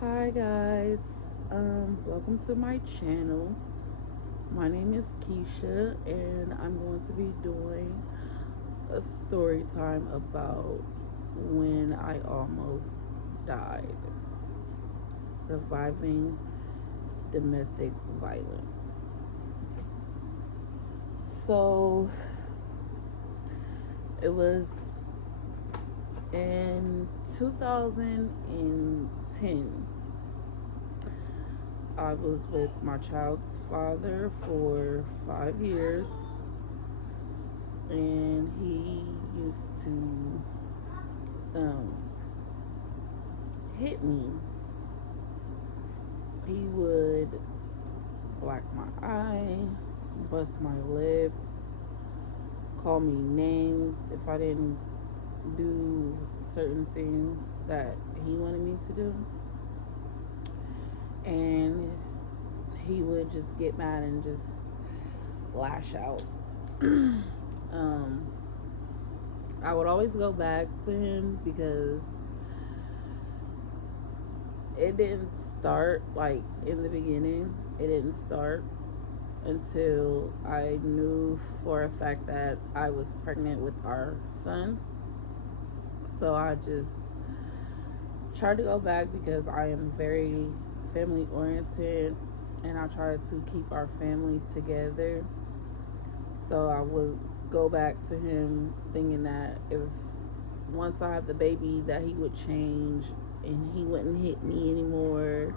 Hi guys, welcome to my channel. My name is Keisha and I'm going to be doing a story time about when I almost died, surviving domestic violence. So it was in 2010. I was with my child's father for 5 years, and he used to hit me. He would black my eye, bust my lip, call me names if I didn't do certain things that he wanted me to do. And he would just get mad and just lash out. I would always go back to him because it didn't start like in the beginning. It didn't start until I knew for a fact that I was pregnant with our son. So I just tried to go back because I am very family oriented and I tried to keep our family together. So I would go back to him thinking that if once I have the baby that he would change and he wouldn't hit me anymore.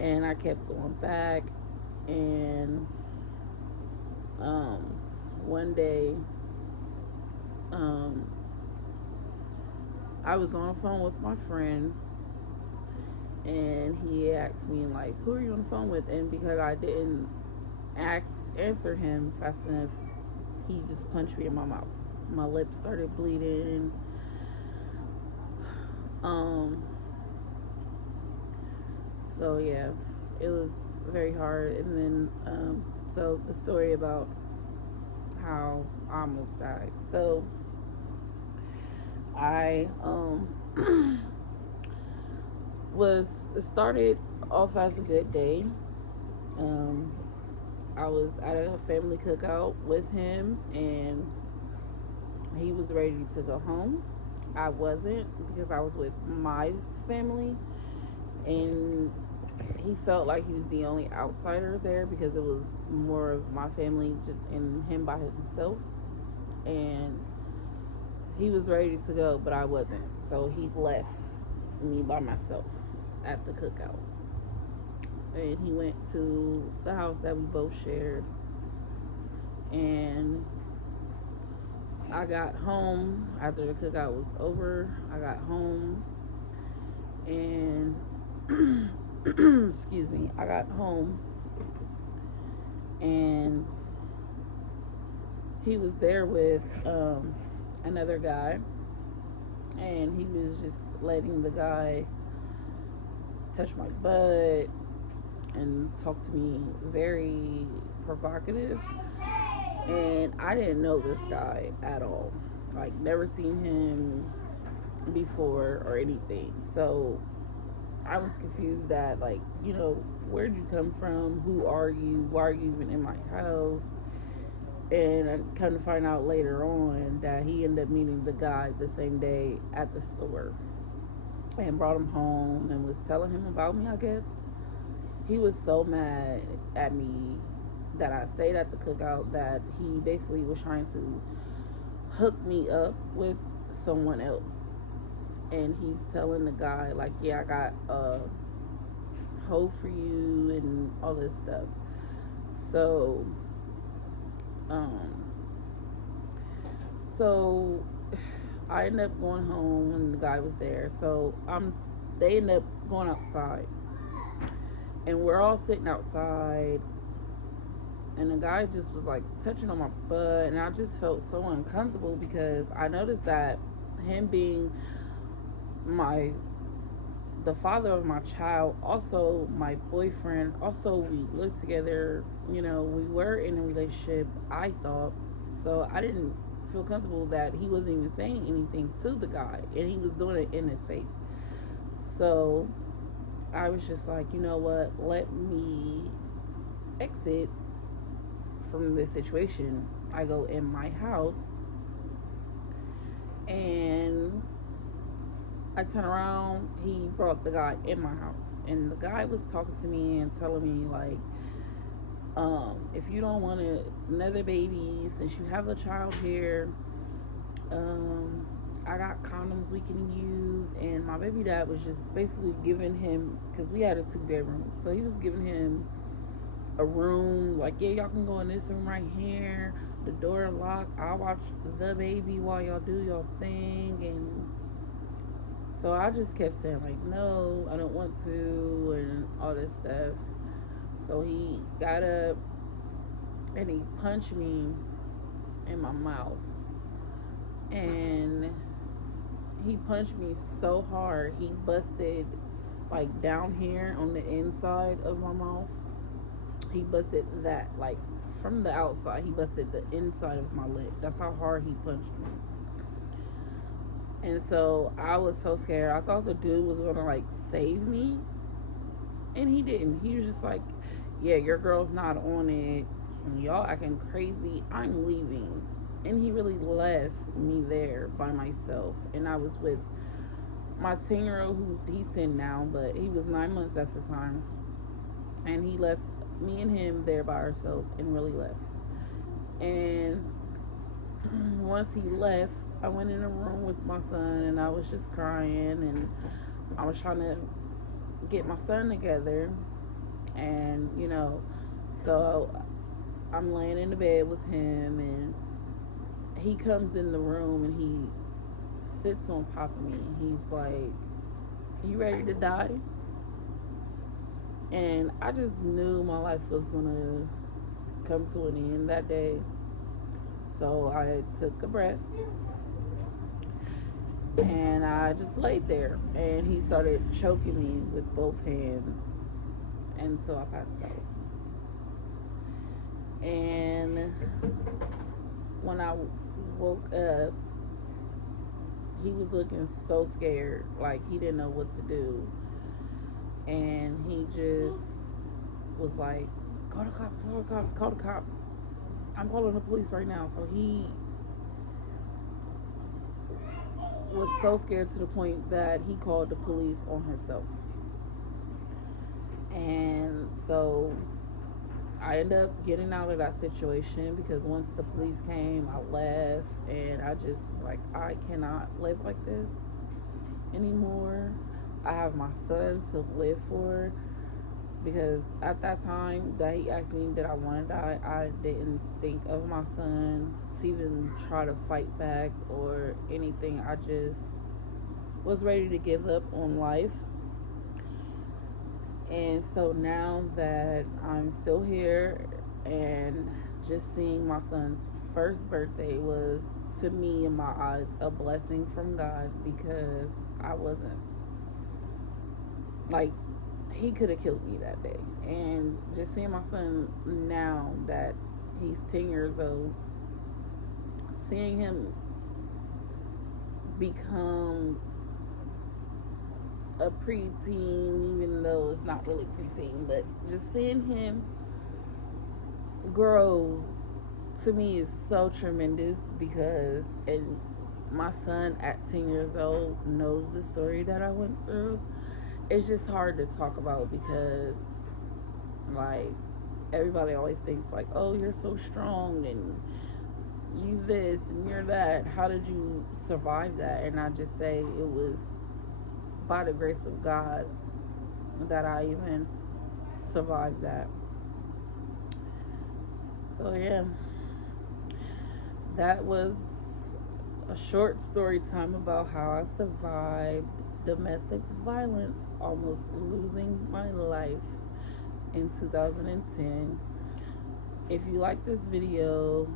And I kept going back, and one day I was on the phone with my friend, and he asked me like, "Who are you on the phone with?" And because I didn't answer him fast enough, he just punched me in my mouth. My lips started bleeding. So yeah, it was very hard. And then so the story about how I almost died. So I was started off as a good day. I was at a family cookout with him, and he was ready to go home. I wasn't, because I was with my family, and he felt like he was the only outsider there because it was more of my family and him by himself. And he was ready to go, but I wasn't. So he left me by myself at the cookout. And he went to the house that we both shared. And I got home after the cookout was over. I got home and excuse me, I got home and he was there with another guy, and he was just letting the guy touch my butt and talk to me very provocative. And I didn't know this guy at all, like never seen him before or anything. So I was confused that, like, where'd you come from? Who are you? Why are you even in my house? And I come to find out later on that he ended up meeting the guy the same day at the store and brought him home and was telling him about me, I guess. He was so mad at me that I stayed at the cookout that he basically was trying to hook me up with someone else. And he's telling the guy, like, yeah, I got a hoe for you and all this stuff. So so I ended up going home and the guy was there. So they ended up going outside, and we're all sitting outside, and the guy just was like touching on my butt, and I just felt so uncomfortable because I noticed that him being the father of my child, also my boyfriend, also we lived together, we were in a relationship, I thought. So I didn't feel comfortable that he wasn't even saying anything to the guy, and he was doing it in his face. So I was just like, you know what, let me exit from this situation. I go in my house and I turn around. He brought the guy in my house, and the guy was talking to me and telling me like, if you don't want another baby, since you have a child here, I got condoms we can use. And my baby dad was just basically giving him, because we had a 2-bedroom, so he was giving him a room, like, yeah, y'all can go in this room right here, the door locked, I'll watch the baby while y'all do y'all's thing. And so I just kept saying like, no, I don't want to, and all this stuff. So he got up and he punched me in my mouth, and he punched me so hard he busted like down here on the inside of my mouth. He busted that, like, from the outside. He busted the inside of my lip. That's how hard he punched me. And so I was so scared. I thought the dude was gonna like save me, and he didn't. He was just like, yeah, your girl's not on it, and y'all acting crazy, I'm leaving. And he really left me there by myself. And I was with my 10-year-old, who he's 10 now, but he was 9 months at the time. And he left me and him there by ourselves and really left. And once he left, I went in a room with my son, and I was just crying, and I was trying to get my son together. And so I'm laying in the bed with him, and he comes in the room and he sits on top of me. He's like, you ready to die? And I just knew my life was gonna come to an end that day. So I took a breath and I just laid there, and he started choking me with both hands until I passed out. And when I woke up, he was looking so scared, like he didn't know what to do. And he just was like, call the cops, call the cops, call the cops. I'm calling the police right now. So he was so scared to the point that he called the police on himself. And so I ended up getting out of that situation, because once the police came, I left, and I just was like, I cannot live like this anymore. I have my son to live for, because at that time that he asked me did I want to die, I didn't think of my son to even try to fight back or anything. I just was ready to give up on life. And so now that I'm still here, and just seeing my son's first birthday was, to me, in my eyes, a blessing from God, because I wasn't, like, he could have killed me that day. And just seeing my son now that he's 10 years old, seeing him become a preteen, even though it's not really preteen, but just seeing him grow, to me, is so tremendous, because and my son at 10 years old knows the story that I went through. It's just hard to talk about, because like everybody always thinks like, oh, you're so strong and you this and you're that, how did you survive that? And I just say it was by the grace of God that I even survived that. So yeah, that was a short story time about how I survived domestic violence, almost losing my life in 2010. If you like this video,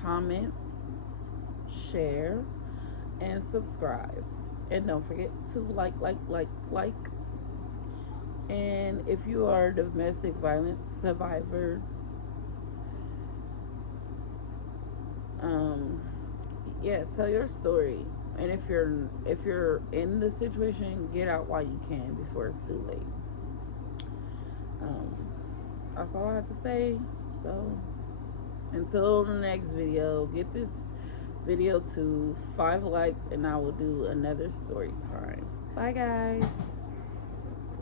comment, share, and subscribe. And don't forget to like. And if you are a domestic violence survivor, tell your story. And if you're in the situation, get out while you can before it's too late. That's all I have to say. So until the next video, get this video to 5 likes and I will do another story time. Bye guys.